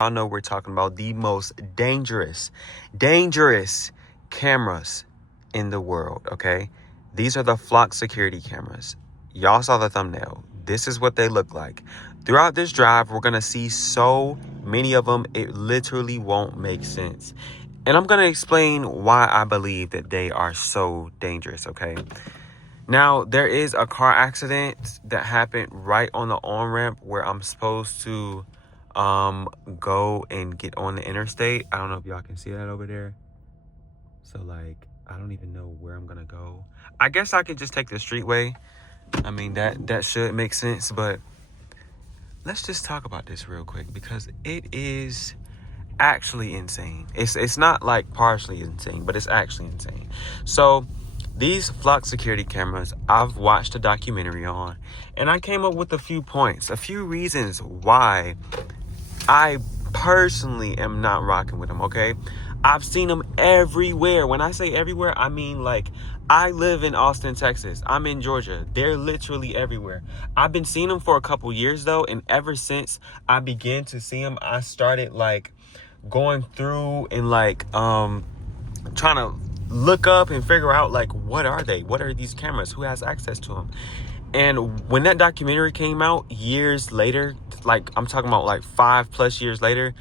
I know we're talking about the most dangerous cameras in the world, okay? These are the flock security cameras. Y'all saw the thumbnail. This is what they look like. Throughout this drive, we're gonna see so many of them, it literally won't make sense. And I'm gonna explain why I believe that they are so dangerous, okay? Now, there is a car accident that happened right on the on-ramp where I'm supposed to go and get on the interstate. I don't know if y'all can see that over there. So like, I don't even know where I'm gonna go. I guess I could just take the streetway. I mean, that should make sense, but let's just talk about this real quick because it is actually insane. It's not like partially insane, but it's actually insane. So these flock security cameras, I've watched a documentary on, and I came up with a few points, a few reasons why I personally am not rocking with them, okay? I've seen them everywhere. When I say everywhere, I mean like I live in Austin, Texas. I'm in Georgia. They're literally everywhere. I've been seeing them for a couple years though, and ever since I began to see them, I started like going through and like trying to look up and figure out like what are they? What are these cameras? Who has access to them? And when that documentary came out years later, like I'm talking about like 5+ years later,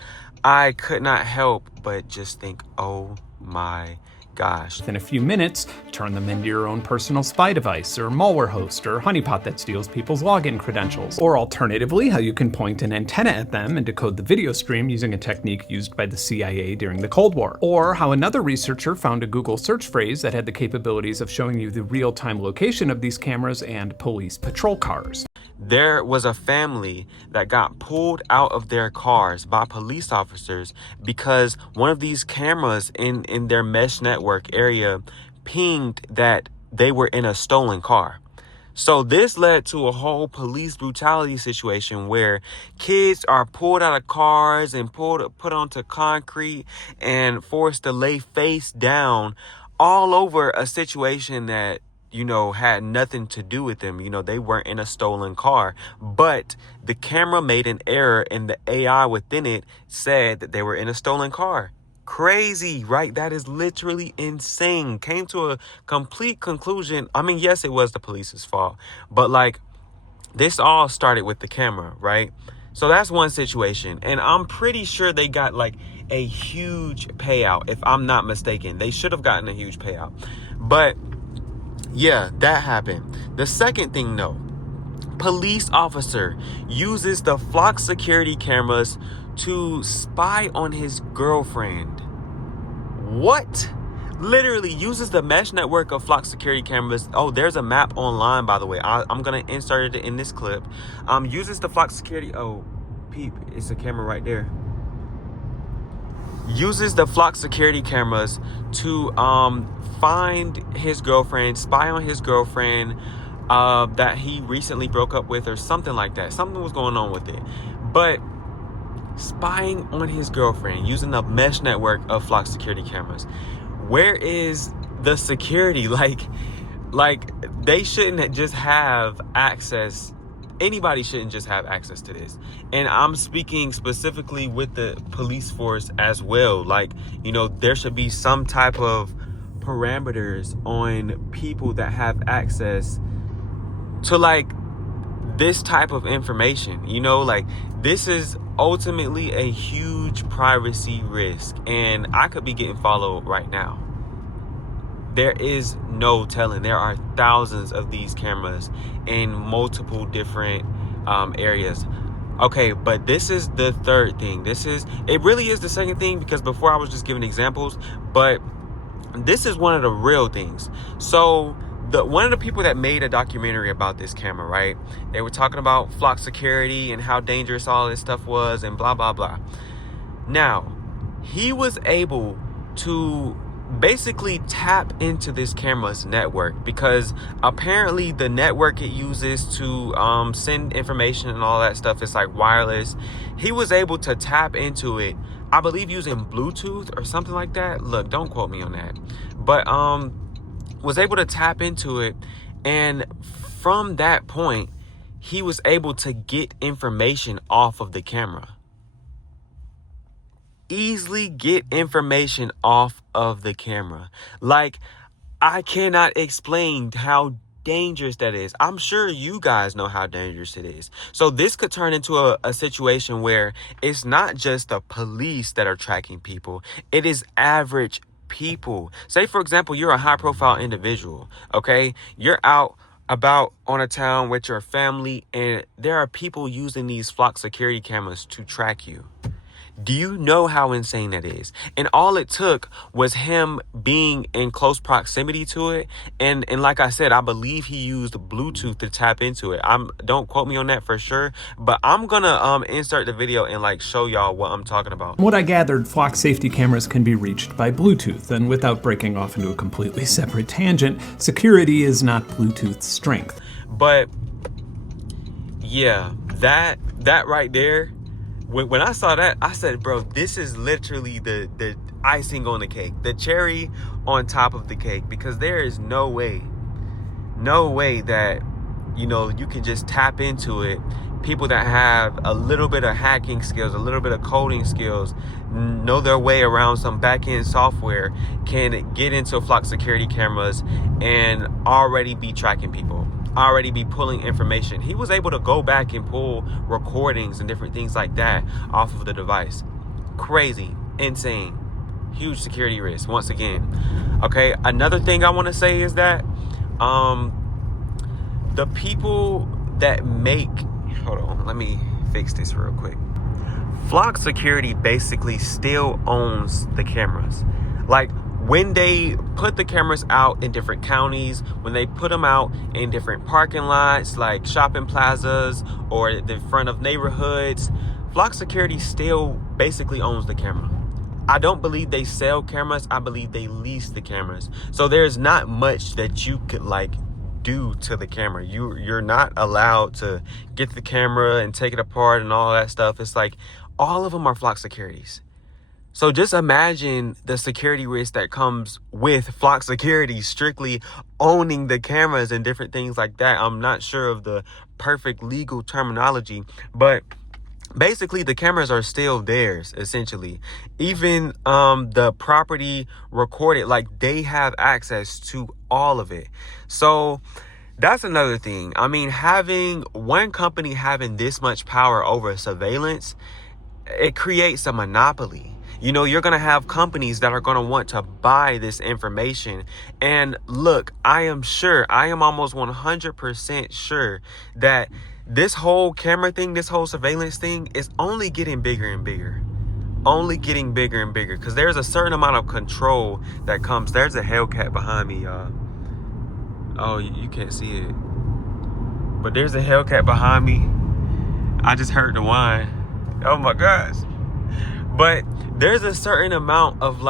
I could not help but just think, oh my gosh. In a few minutes, turn them into your own personal spy device or malware host or honeypot that steals people's login credentials. Or alternatively, how you can point an antenna at them and decode the video stream using a technique used by the CIA during the Cold War. Or how another researcher found a Google search phrase that had the capabilities of showing you the real-time location of these cameras and police patrol cars. There was a family that got pulled out of their cars by police officers because one of these cameras in their mesh network area pinged that they were in a stolen car. So this led to a whole police brutality situation where kids are pulled out of cars and put onto concrete and forced to lay face down all over a situation that had nothing to do with them. They weren't in a stolen car, but the camera made an error and the AI within it said that they were in a stolen car. Crazy, right? That is literally insane. Came to a complete conclusion. I mean, yes, it was the police's fault, but like this all started with the camera, right? So that's one situation. And I'm pretty sure they got like a huge payout. If I'm not mistaken, they should have gotten a huge payout, but yeah, that happened. The second thing, though, police officer uses the flock security cameras to spy on his girlfriend. What? Literally uses the mesh network of flock security cameras. Oh, there's a map online, by the way. I'm going to insert it in this clip. Uses the flock security. Oh, peep, it's a camera right there. Uses the flock security cameras to find his girlfriend, spy on his girlfriend that he recently broke up with or something like that. Something was going on with it. But spying on his girlfriend using the mesh network of flock security cameras. Where is the security? Like they shouldn't just have access. Anybody shouldn't just have access to this. And I'm speaking specifically with the police force as well. Like, there should be some type of parameters on people that have access to like this type of information. Like this is ultimately a huge privacy risk, and I could be getting followed right now. There is no telling. There are thousands of these cameras in multiple different areas. Okay, but this is the third thing. It really is the second thing, because before I was just giving examples, but this is one of the real things. So one of the people that made a documentary about this camera, right? They were talking about flock security and how dangerous all this stuff was and blah, blah, blah. Now, he was able to basically tap into this camera's network, because apparently the network it uses to send information and all that stuff is like wireless. He was able to tap into it, I believe using Bluetooth or something like that. Look, don't quote me on that, but was able to tap into it, and from that point he was able to get information off of the camera. easily get information off of the camera. Like, I cannot explain how dangerous that is. I'm sure you guys know how dangerous it is. So this could turn into a situation where it's not just the police that are tracking people. It is average people. Say, for example, you're a high profile individual. Okay. You're out about on a town with your family, and there are people using these flock security cameras to track you. Do you know how insane that is? And all it took was him being in close proximity to it. And like I said, I believe he used Bluetooth to tap into it. Don't quote me on that for sure, but I'm gonna insert the video and like show y'all what I'm talking about. What I gathered, flock safety cameras can be reached by Bluetooth, and without breaking off into a completely separate tangent, security is not Bluetooth's strength. But yeah, that right there, when I saw that, I said, bro, this is literally the icing on the cake, the cherry on top of the cake, because there is no way that, you can just tap into it. People that have a little bit of hacking skills, a little bit of coding skills, know their way around some back-end software, can get into flock security cameras and already be tracking people, already be pulling information. He was able to go back and pull recordings and different things like that off of the device. Crazy, insane, huge security risk once again. Okay, another thing I want to say is that the people that make, hold on, let me fix this real quick. Flock Security basically still owns the cameras. Like, when they put the cameras out in different counties, when they put them out in different parking lots, like shopping plazas or the front of neighborhoods, Flock Security still basically owns the camera. I don't believe they sell cameras. I believe they lease the cameras. So there's not much that you could do to the camera. You're not allowed to get the camera and take it apart and all that stuff. It's like all of them are Flock Securities. So just imagine the security risk that comes with Flock Security strictly owning the cameras and different things like that. I'm not sure of the perfect legal terminology, but basically the cameras are still theirs, essentially. Even the property recorded, like, they have access to all of it. So that's another thing. I mean, having one company having this much power over surveillance, it creates a monopoly. You're going to have companies that are going to want to buy this information. And look, I am almost 100% sure that this whole camera thing, this whole surveillance thing is only getting bigger and bigger. Only getting bigger and bigger. Because there's a certain amount of control that comes. There's a Hellcat behind me, y'all. Oh, you can't see it. But there's a Hellcat behind me. I just heard the whine. Oh my gosh. But there's a certain amount of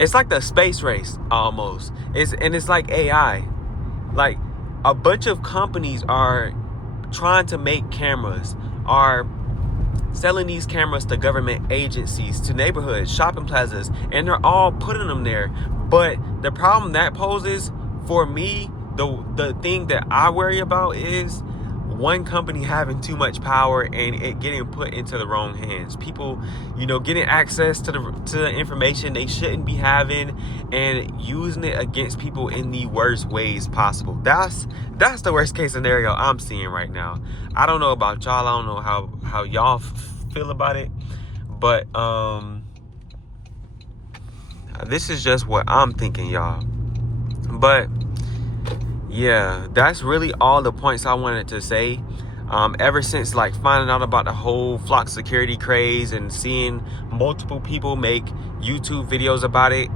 it's like the space race almost. It's like AI. Like, a bunch of companies are trying to make cameras, are selling these cameras to government agencies, to neighborhoods, shopping plazas, and they're all putting them there. But the problem that poses for me, the thing that I worry about is one company having too much power and it getting put into the wrong hands. People, getting access to the information they shouldn't be having and using it against people in the worst ways possible. That's the worst case scenario I'm seeing right now. I don't know about y'all. I don't know how y'all feel about it, but this is just what I'm thinking, y'all. But yeah, that's really all the points I wanted to say. Ever since finding out about the whole Flock Security craze and seeing multiple people make YouTube videos about it,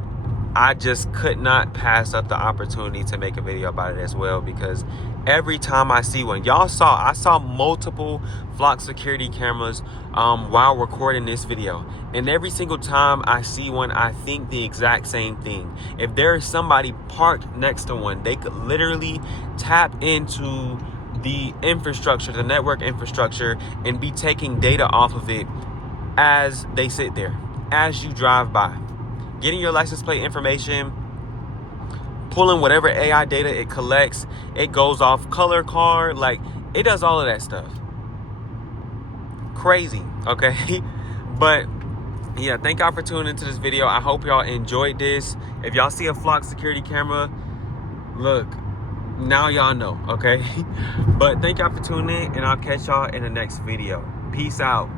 I just could not pass up the opportunity to make a video about it as well, because every time I see one, I saw multiple Flock Security cameras while recording this video, and every single time I see one, I think the exact same thing. If there is somebody parked next to one, they could literally tap into the infrastructure, the network infrastructure, and be taking data off of it as they sit there, as you drive by, getting your license plate information, pulling whatever AI data it collects. It goes off color card, it does all of that stuff. Crazy, okay? But yeah, thank y'all for tuning into this video. I hope y'all enjoyed this. If y'all see a flock security camera, look, now y'all know, okay? But thank y'all for tuning in, and I'll catch y'all in the next video. Peace out.